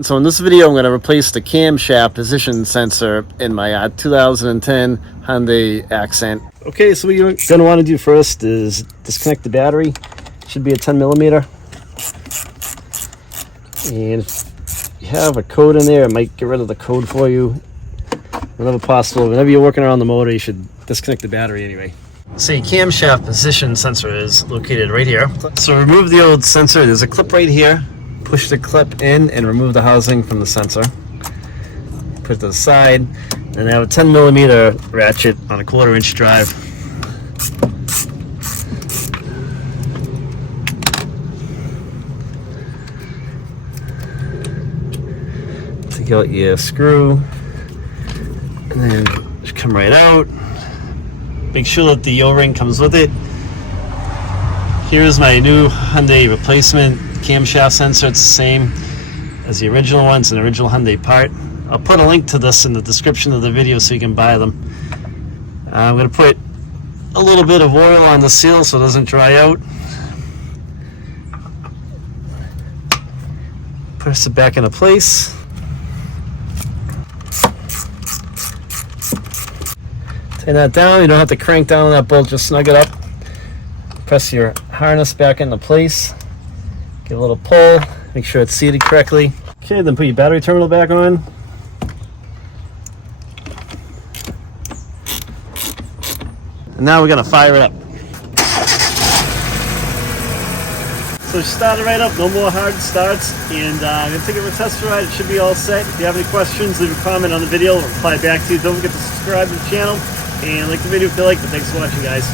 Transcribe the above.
So in this video, I'm going to replace the camshaft position sensor in my 2010 Hyundai Accent. Okay, so what you're going to want to do first is disconnect the battery. Should be a 10 millimeter. And if you have a code in there, it might get rid of the code for you. Whenever possible, whenever you're working around the motor, you should disconnect the battery anyway. So your camshaft position sensor is located right here. So remove the old sensor. There's a clip right here. Push the clip in and remove the housing from the sensor. Put it to the side. And I have a 10 millimeter ratchet on a 1/4 inch drive. Take out your screw. And then just come right out. Make sure that the O-ring comes with it. Here's my new Hyundai replacement camshaft sensor. It's the same as the original one. It's an original Hyundai part. I'll put a link to this in the description of the video so you can buy them. I'm going to put a little bit of oil on the seal so it doesn't dry out. Press it back into place. Tighten that down. You don't have to crank down on that bolt, just snug it up. Press your harness back into place. Give a little pull. Make sure it's seated correctly. Okay, then put your battery terminal back on. And now we're gonna fire it up. So start it right up, no more hard starts. And I'm gonna take it for a test ride. It should be all set. If you have any questions, leave a comment on the video. I'll reply back to you. Don't forget to subscribe to the channel and like the video if you like it. Thanks for watching, guys.